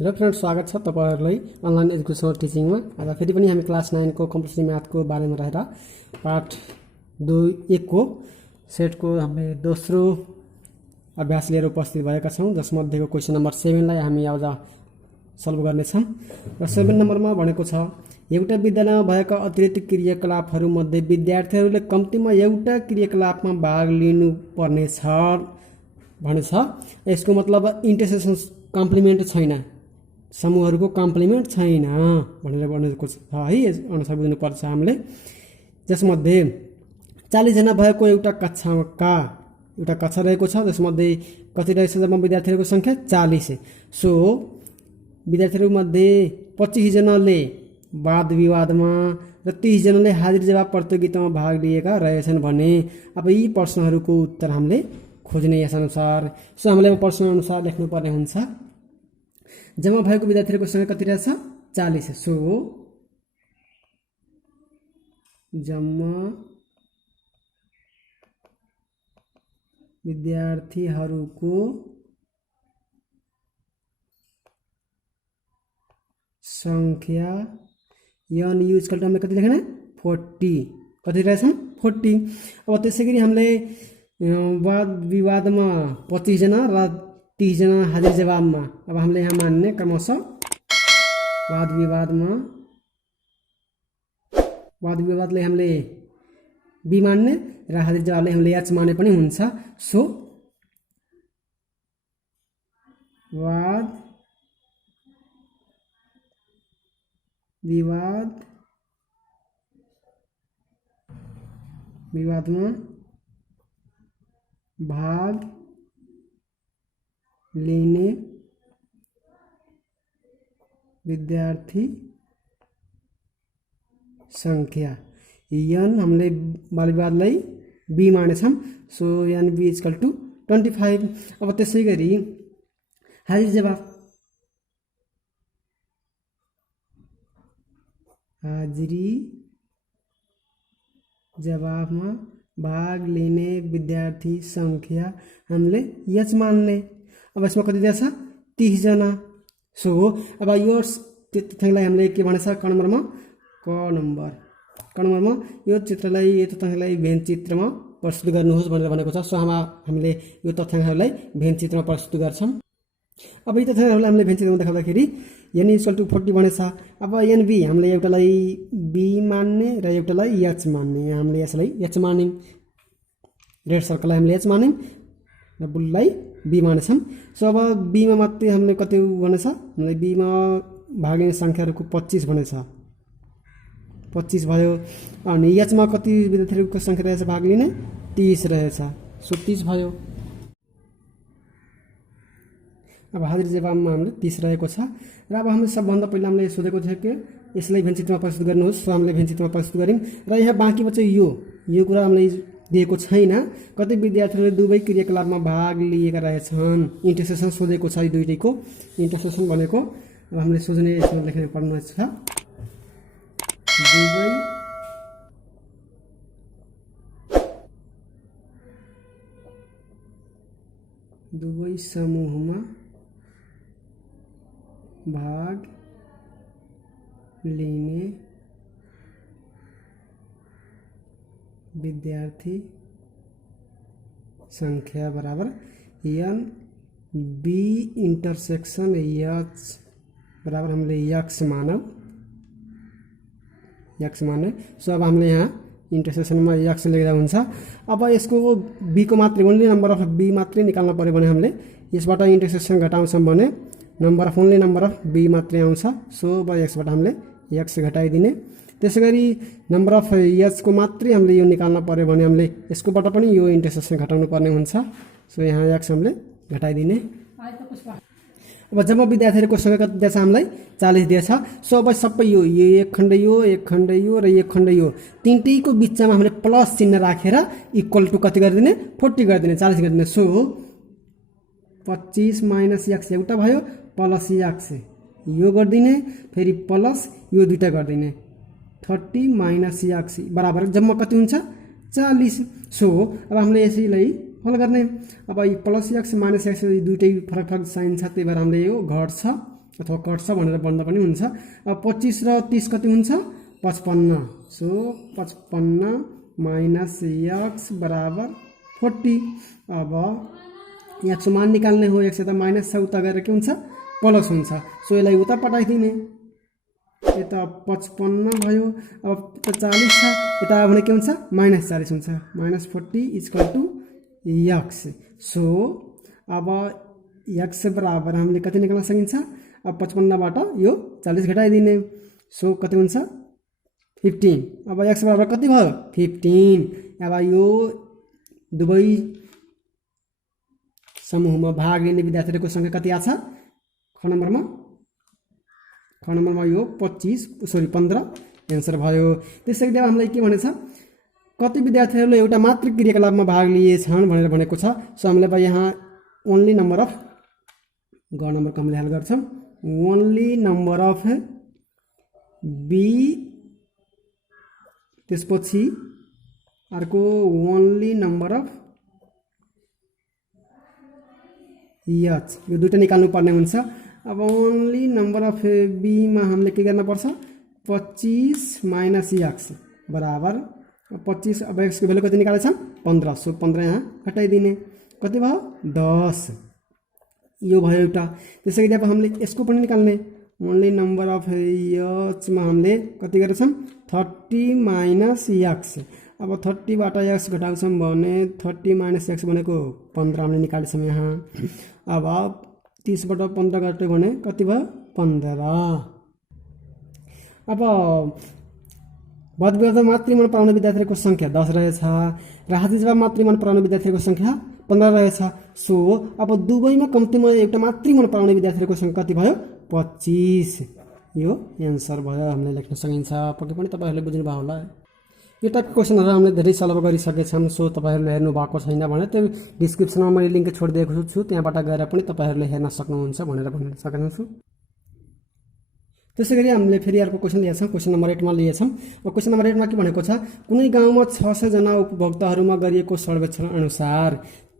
Hello friends, स्वागत छ तपाईहरुलाई अनलाइन एजुकेसनल टिचिङमा। आज फेरि पनि हामी क्लास 9 को कम्पल्सरी म्याथको बारेमा रहेर पाठ 1 को सेटको हामीले दोस्रो अभ्यास लिएर उपस्थित भएका छौं, जसमध्येको क्वेशन नम्बर 7 लाई हामी आज सल्भ गर्ने छौं। र 7 नम्बरमा भनेको छ एउटा विद्यालयमा भएका अतिरिक्त क्रियाकलापहरू मध्ये विद्यार्थीहरूले कम्तीमा एउटा क्रियाकलापमा भाग लिनु पर्ने छ भनेछ। यसको मतलब इन्टरसेक्सन कम्प्लिमेन्ट छैन, समूहहरूको कम्प्लिमेन्ट छैन भनेर भनेको छ है। यस अनुसार बुझ्नुपर्छ हामीले। जसमध्ये 40 जना भएको एउटा कक्षा रहेको छ, जसमध्ये कति रहेछ जम्मा विद्यार्थीहरूको संख्या 40। सो विद्यार्थीहरूमध्ये 25 जनाले वाद विवादमा र 30 जनाले हाजिर जवाब प्रतियोगितामा भाग लिएका रहेछन् भने अब यी प्रश्नहरूको उत्तर हामीले खोज्ने यस अनुसार। सो हामीले अब प्रश्न अनुसार लेख्नुपर्ने हुन्छ। जम्मा भएको विद्यार्थीहरूको संख्या कति रहेछ? 40। सो जम्मा विद्यार्थीहरूको संख्या n युज कल्ट हामीले कति लेख्ने? 40। कति रहेछन्? 40। अब त्यसैगरी हामीले वाद विवादमा 25 जना र 30 जना हाजिर जवाबमा अब हामीले यहाँ मान्ने क्रमशः वाद विवादले हामीले बी मान्ने र हाजिर जवाबले हामीले एच मान्ने पनि हुन्छ। सो वाद विवादमा भाग लिने विद्यार्थी संख्या n हामीले वाद विवादलाई बी मानेछौं। So n b equal to 25। अब त्यसै गरी हाजिर जवाबमा भाग लिने विद्यार्थी संख्या हामीले एच मान्ने। अब यसमा कति दिएछ? 30 जना। सो अब यो तथ्याङ्कलाई हामीले के भनेछ? क नम्बरमा यो चित्रलाई यो तथ्याङ्कलाई भेन चित्रमा प्रस्तुत गर्नुहोस् भनेर भनेको छ। सो हामीले यो तथ्याङ्कहरूलाई भेन चित्रमा प्रस्तुत गर्छौं। अब यी तथ्याङ्कहरूलाई हामीले भेन चित्रमा देखाउँदाखेरि n इक्वल टु 40 भनेछ। अब nb हामीले एउटालाई b मान्ने र एउटालाई h मान्ने। हामीले यसलाई h मान्यौं, रेड सर्कललाई हामीले h मान्यौं र बुललाई b मानेछौं। सो अब b मा मात्रै हामीले कति भनेछ? हामीले b मा भाग लिने संख्याहरूको 25 भनेछ। 25 भयो। अनि h मा कति विद्यार्थीहरूको संख्या रहेछ भाग लिने? 30 रहेछ। सो 30 भयो। अब हाजिर जवाबमा हामीले 30 रहेको छ। र अब हामीले सबभन्दा पहिला हामीले सोधेको थियो कि यसलाई भेन चित्रमा प्रस्तुत गर्नुहोस्। सो हामीले भेन चित्रमा प्रस्तुत गर्यौं र यहाँ बाँकी बच्चा यो कुरा हामीले दिएको छैन। कति विद्यार्थीहरूले दुवै क्रियाकलापमा भाग लिएका रहेछन्। इन्टरसेक्सन सोधेको छ। यी दुईटैको इन्टरसेक्सन भनेको अब हामीले सोच्ने यसमा लेख्न पर्ने छ। दुवै समूहमा भाग लिने विद्यार्थी संख्या बराबर n b इंटरसेक्शन h बराबर हामीले x माने। सो अब हामीले यहाँ इन्टरसेक्सनमा x लेख्दा हुन्छ। अब यसको b को मात्रै ओन्ली नम्बर अफ b मात्रै निकाल्न पर्यो भने हामीले यसबाट इन्टरसेक्सन घटाउँछौं भने number of only number of b मात्रै आउँछ। सो अब x बाट हामीले x घटाइदिने। त्यसैगरी नम्बर अफ h को मात्रै हामीले यो निकाल्न पर्यो भने हामीले यसकोबाट पनि यो इन्टरसेक्सन घटाउनु पर्ने हुन्छ। सो यहाँ x हामीले घटाइदिने। अब जम्मा विद्यार्थीहरूको संख्या कति दिएछ? हामीलाई 40 दिएछ। सो अब सबै यो एक खण्ड यो र एक खण्ड यो तीनटैको बीचमा हामीले प्लस चिन्ह राखेर इक्वल टु कति गरिदिने? 40 गरिदिने, 40 गरिदिने। सो 25 माइनस x एउटा भयो, प्लस x यो गरिदिने, फेरि प्लस यो दुईटा गरिदिने। 30 माइनस x बराबर जम्मा कति हुन्छ? 40। सो अब हामीले यसैलाई हल गर्ने। अब प्लस एक्स माइनस एक्स दुईटै फरक फरक साइन छ, त्यही भएर हामीले यो घट्छ अथवा कट्छ भनेर बन्द पनि हुन्छ। अब 25 र 30 कति हुन्छ 55, सो 55 माइनस x बराबर 40। अब x मान निकाल्ने हो, x यता माइनस छ उता गएर के हुन्छ प्लस हुन्छ, सो यसलाई उता पठाइदिने, यता 55 भयो। अब 40 छ यता भने के हुन्छ माइनस 40 हुन्छ, minus 40 equal to x। So अब x बराबर हामीले कति निकाल्न सकिन्छ, अब 55 बाट यो 40 घटाइदिने, सो कति हुन्छ 15। अब x बराबर कति भयो 15। अब यो दुवै समूहमा भाग लिने विद्यार्थीहरूको संख्या कति आछ, ख नम्बरमा यो 15 एन्सर भयो। त्यसैगरी अब हामीलाई के भनेछ, कति विद्यार्थीहरूले एउटा मात्र क्रियाकलापमा भाग लिएछन् भनेर भनेको छ। सो हामीले अब यहाँ ओन्ली नम्बर अफ ग नम्बरको हामीले हल गर्छौँ, ओन्ली नम्बर अफ बी, त्यसपछि अर्को ओन्ली नम्बर अफ एच, यो दुईटा निकाल्नु पर्ने हुन्छ। अब ओन्ली नम्बर अफ बी मा हामीले के गर्न पर्छ 25 माइनस एक्स बराबर 25। अब एक्स को भ्यालु कति निकालेछन् 15, सो 15 यहाँ घटाइदिने, कति भयो 10, यो भयो एउटा। त्यसैगरी अब हामीले यसको पनि निकाल्ने, ओन्ली नम्बर अफ एच मा हामीले कति गरेछौँ 30 माइनस एक्स। अब 30 बाट एक्स घटाउँछौँ भने 30 माइनस एक्स भनेको 15 हामीले निकालेछौँ यहाँ। अब 30 बाट 15 घट्यो भने कति भयो 15। अब बदबेदा मातृ मन पराउने विद्यार्थीहरूको संख्या 10 रहेछ र हात्ती जवाब मातृ मन पराउने विद्यार्थीहरूको संख्या 15 रहेछ। सो अब दुवैमा कम्तीमा एउटा मातृ मन पराउने विद्यार्थीहरूको संख्या कति भयो 25, यो एन्सर भयो, हामीले लेख्न सकिन्छ। पक्कै पनि तपाईहरुले बुझ्नु भयो होला। यो टाइपको क्वेशनहरु हामीले धेरै सल्भ गरिसकेछौँ। सो तपाईहरुले हेर्नु भएको छैन भने त्यो डिस्क्रिप्सनमा मैले लिंक छोडिदिएको छु, त्यहाँबाट गएर पनि तपाईहरुले हेर्न सक्नुहुन्छ भनेर भन्न सक्छु। त्यसैगरी हामीले फेरि अर्को क्वेशन लिएछौँ, क्वेशन नम्बर 8 मा लिएछौँ। र क्वेशन नम्बर 8 मा के भनेको छ, कुनै गाउँमा 600 जना उपभोक्ताहरूमा गरिएको सर्वेक्षण अनुसार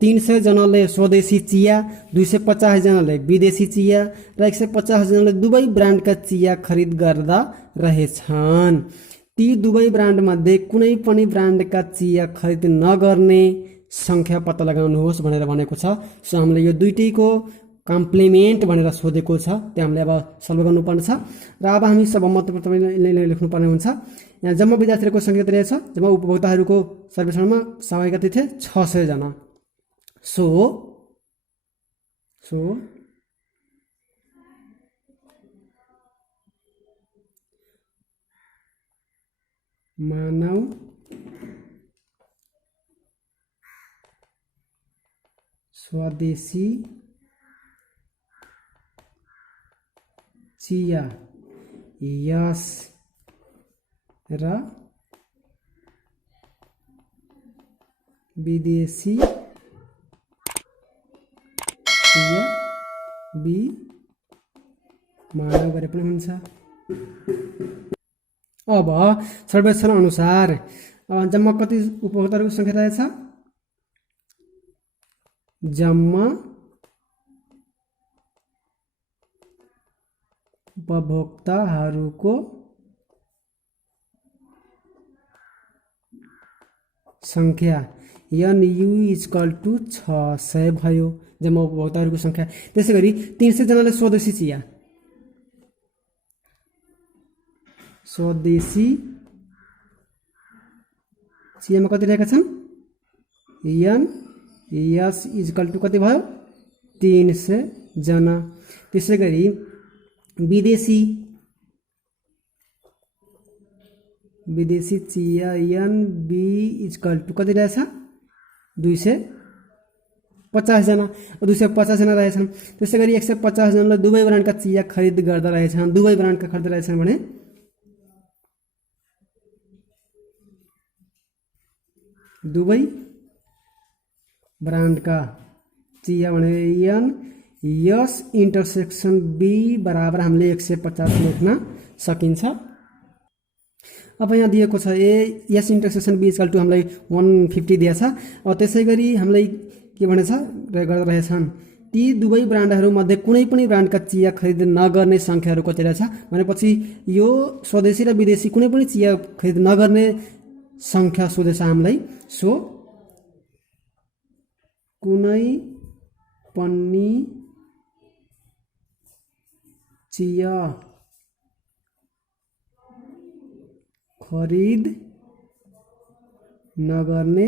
300 जनाले स्वदेशी चिया, 250 जनाले विदेशी चिया र 150 जनाले दुवै ब्रान्डका चिया खरिद गर्दा रहेछन्। ती दुवै ब्रान्ड मध्ये कुनै पनि ब्रान्डका चिया खरिद नगर्ने संख्या पत्ता लगाउनुहोस् भनेर भनेको छ। सो हामीले यो दुईटैको कम्प्लिमेन्ट भनेर सोधेको छ, त्यो हामीले अब सल्भ गर्नुपर्ने छ। र अब हामी सबमत तपाईँले लेख्नुपर्ने हुन्छ। यहाँ जम्मा विद्यार्थीहरूको संख्या कति रहेछ, जम्मा उपभोक्ताहरूको सर्वेक्षणमा सहभागी कति थिए 600 जना। सो मानव स्वदेशी चिया यस र विदेशी चिया बी मानव गरे पनि हुन्छ। अब सर्वेक्षण अनुसार जम्मा कति उपभोक्ताहरूको संख्या रहेछ, जम्मा उपभोक्ताहरूको संख्या NU = 600 भयो, जम्मा उपभोक्ताहरूको संख्या। त्यसैगरी 300 जनाले स्वदेशी चिया, स्वदेशी चियामा कति रहेका छन् NS = कति भयो 300 जना। त्यसैगरी विदेशी चिया NB = कति रहेछ 250 जना, 250 जना रहेछन्। त्यसैगरी 150 जनाले दुवै ब्रान्डका चिया खरिद गर्दा रहेछन्, दुवै ब्रान्डका खरिद रहेछन् भने दुवै ब्रान्डका चिया भने NS इन्टरसेक्सन B बराबर हामीले 150 लेख्न सकिन्छ। अब यहाँ दिएको छ S इन्टरसेक्सन B = हामीलाई 150 दिएछ। अब त्यसैगरी हामीलाई के भनेछ गर्दा रहेछन् ती दुवै ब्रान्डहरूमध्ये कुनै पनि ब्रान्डका चिया खरिद नगर्ने सङ्ख्याहरू कति रहेछ भनेपछि यो स्वदेशी र विदेशी कुनै पनि चिया खरिद नगर्ने सङ्ख्या सोधेछ हामीलाई। सो कुनै पनि चिया खरिद नगर्ने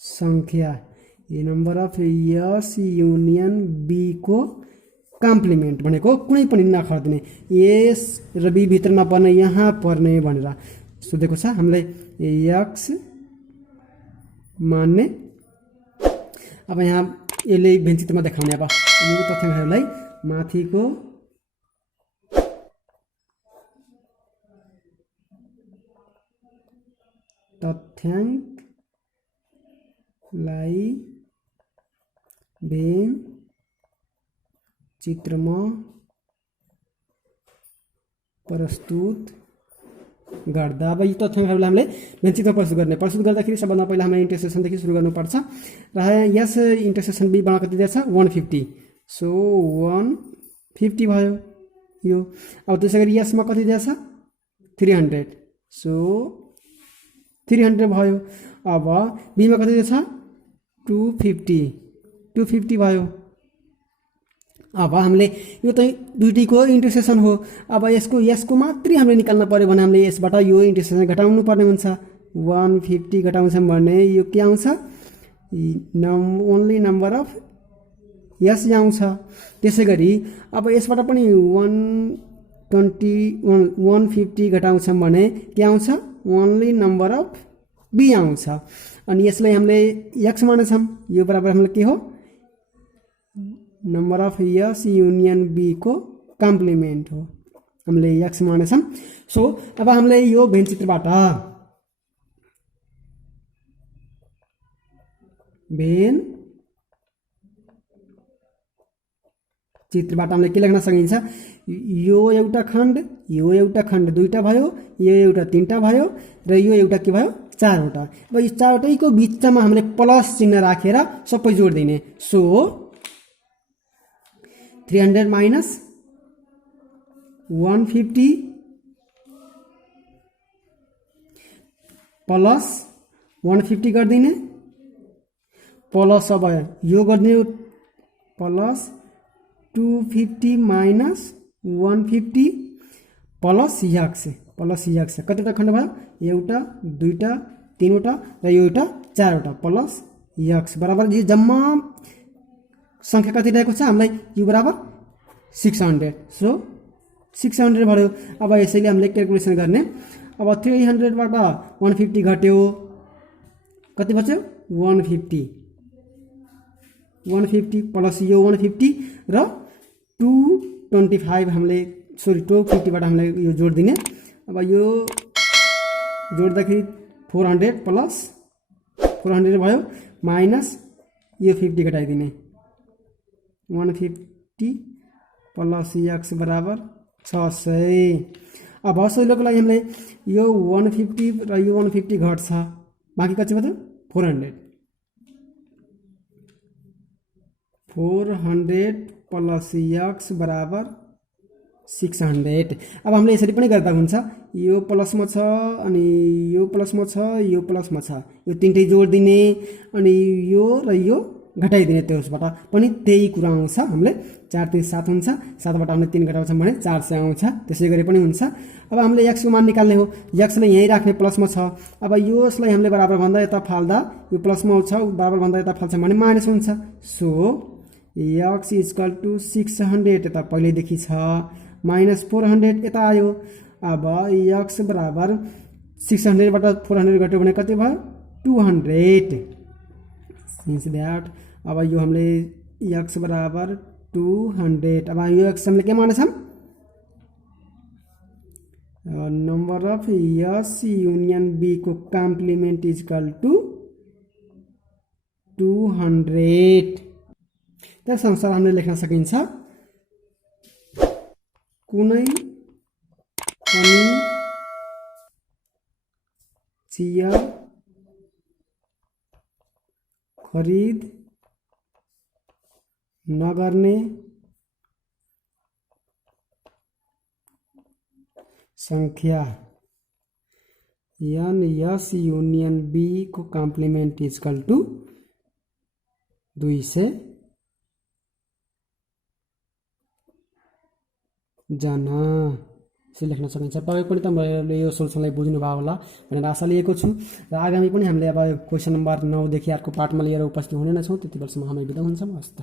संख्या ए नम्बर अफ यस युनियन बी को कम्प्लिमेन्ट भनेको कुनै पनि नखरिदिने एस र बी भित्रमा पर्ने यहाँ पर्ने भनेर सोधेको छ हामीलाई एक्स मान्ने। अब यहाँ यसले भेन्चित्रमा देखाउने अब यो तथ्याङ्कहरूलाई माथिको तथ्याङ्कलाई चित्रमा प्रस्तुत गर्दा अब यी तथ्याङ्कहरूलाई हामीले व्यञ्चितमा प्रस्तुत गर्दाखेरि सबभन्दा पहिला हामीले इन्टरसेक्सनदेखि सुरु गर्नुपर्छ र यस इन्टरसेक्सन बी मा कति दिएछ 150। सो 150 भयो यो। अब त्यसै गरी यसमा कति दिएछ 300। सो 300 भयो। अब बीमा कति दिएछ 250 भयो। अब हामीले यो त दुईटीको इन्टरसेक्सन हो। अब यसको मात्रै हामीले निकाल्न पर्यो भने हामीले यसबाट यो इन्टरसेक्सन घटाउनु पर्ने हुन्छ। 150 घटाउँछौँ भने यो के आउँछ ओन्ली नम्बर अफ यस आउँछ। त्यसै गरी अब यसबाट पनि 150 घटाउँछौँ भने के आउँछ ओन्ली नम्बर अफ बी आउँछ। अनि यसलाई हामीले एक्स मानेछौँ यो बराबर हामीले के हो नम्बर अफ यस युनियन बी को कम्प्लिमेन्ट हो हामीले एक्स मानेछौँ। सो अब हामीले यो भेन्चित्रबाट हामीले के लेख्न सकिन्छ यो एउटा खण्ड दुईटा भयो यो एउटा तीनटा भयो र यो एउटा के भयो चारवटा। अब यो चारवटैको बिचमा हामीले प्लस चिन्ह राखेर सबै जोड्दिने। सो 300 माइनस 150 प्लस 150 गरिदिने प्लस अब यो गरिदिने प्लस 250 माइनस 150 प्लस यक्स कतिवटा खण्ड भयो एउटा दुईटा तीनवटा र यो एउटा चारवटा प्लस यक्स बराबर यो जम्मा संख्या कति रहेको छ हामीलाई यो बराबर 600। सो 600 भयो। अब यसैले हामीले क्याल्कुलेसन गर्ने। अब 300 बाट 150 घट्यो कति बच्यो 150 प्लस यो 150 र 225 हामीले 250 बाट हामीले यो जोड्दिने। अब यो जोड्दाखेरि 400 प्लस 400 भयो माइनस यो 50 घटाइदिने 150 प्लस एक्स बराबर 600। अब सजिलोको लागि हामीले यो 150 र यो 150 घट्छ बाँकी कति भयो 400 प्लस एक्स बराबर 600। अब हामीले यसरी पनि गर्दा हुन्छ यो प्लसमा छ अनि यो प्लसमा छ यो प्लसमा छ यो तीनटै जोड्दिने अनि यो र यो घटाइदिने त्यसबाट पनि त्यही कुरा आउँछ। हामीले 4 3 7 हुन्छ 7 बाट हामीले 3 घटाउँछौँ भने 400 आउँछ। त्यसै गरी पनि हुन्छ। अब हामीले x को मान निकाल्ने हो एक्सलाई यहीँ राख्ने प्लसमा छ। अब यसलाई हामीले बराबर भन्दा यता फाल्दा यो प्लसमा छ बराबर भन्दा यता फाल्छ भने माइनस हुन्छ। सो x इक्वल टु 600 यता पहिल्यैदेखि छ माइनस 400 यता आयो। अब x बराबर 600 बाट 400 घट्यो भने कति भयो 200 सिन्स दैट। अब यो हामीले x बराबर 200 अब यो x हामीले के मानेछौँ नम्बर अफ यस युनियन बी को कम्प्लिमेन्ट इक्वल टु 200। त्यसअनुसार हामीले लेख्न सकिन्छ कुनै पनि चिया खरिद नगर्ने संख्या एन एस युनियन बी को कम्प्लिमेन्ट इजकल टू 200 जना यसरी लेख्न सकिन्छ। पक्कै पनि तपाईँहरूले यो सोल्युसनलाई बुझ्नुभयो होला भनेर आशा लिएको छु र आगामी पनि हामीले अब क्वेसन नम्बर 9 देखि अर्को पार्टमा लिएर उपस्थित हुने नै छौँ। त्यति बेलासम्म हामी बिदा हुन्छौँ। हस्त।